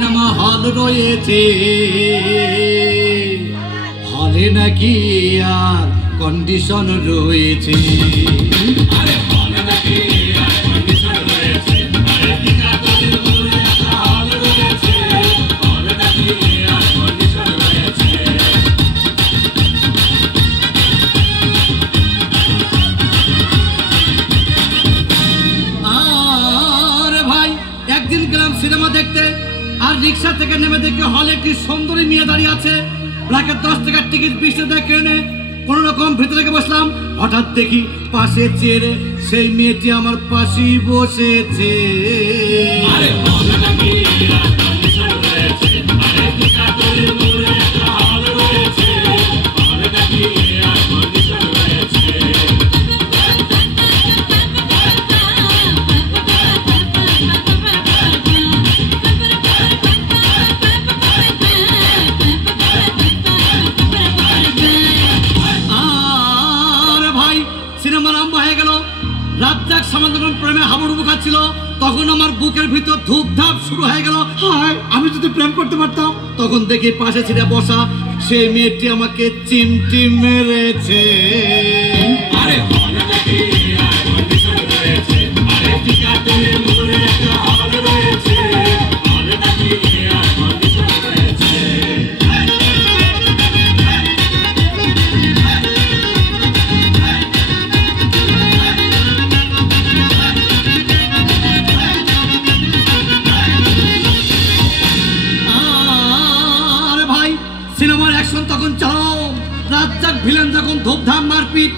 Cinema hall রয়েছে, হলে নাকি আর কন্ডিশন রয়েছে। একদিন গেলাম সিনেমা দেখতে, আর রিক্সা থেকে নেমে দেখি হলে একটি সুন্দরী মেয়ে দাঁড়িয়ে আছে। প্রায় 10 টাকার টিকিট 20 টাকা কিনে কোন রকম ভিতরে বসলাম। হঠাৎ দেখি পাশে চেয়ারে সেই মেয়েটি আমার পাশেই বসেছে। সিনেমা লম্বা হয়ে গেল। রাজ্জাক সালমান যখন প্রেমে হাবুডুবু খাচ্ছিল, তখন আমার বুকের ভিতর ধূপধাপ শুরু হয়ে গেল। হায়, আমি যদি প্রেম করতে পারতাম। তখন দেখি পাশে ছিঁড়ে বসা সেই মেয়েটি আমাকে চিমটি মেরেছে। সিনেমার অ্যাকশন তখন চালাও। রাজ্জাক ভিলেন যখন ধূপধাম মারপিট,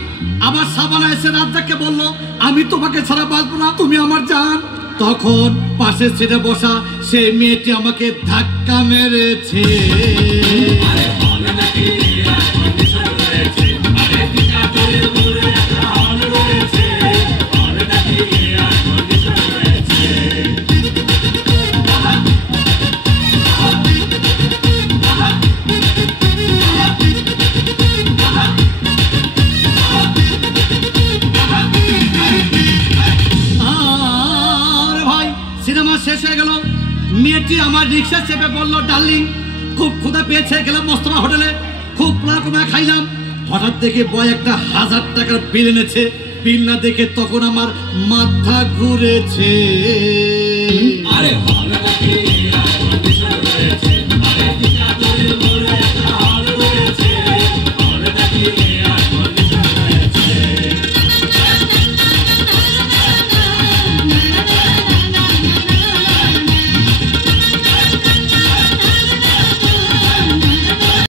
আবার সাবানা এসে রাজ্জাককে বলল, আমি তোমাকে ছাড়া বাঁচবো না, তুমি আমার জান। তখন পাশে ছিটে বসা সেই মেয়েটি আমাকে ধাক্কা মেরেছে। সিনেমা শেষ হয়ে গেল। মেয়েটি আমার রিক্সা চেপে বলল, ডার্লিং খুব ক্ষুধা পেয়েছে, গেলাম মোস্তফা হোটেলে, খুব প্রাকমা খাইলাম। হঠাৎ দেখে বয় একটা 1000 টাকার বিল এনেছে। বিল না দেখে তখন আমার মাথা ঘুরেছে।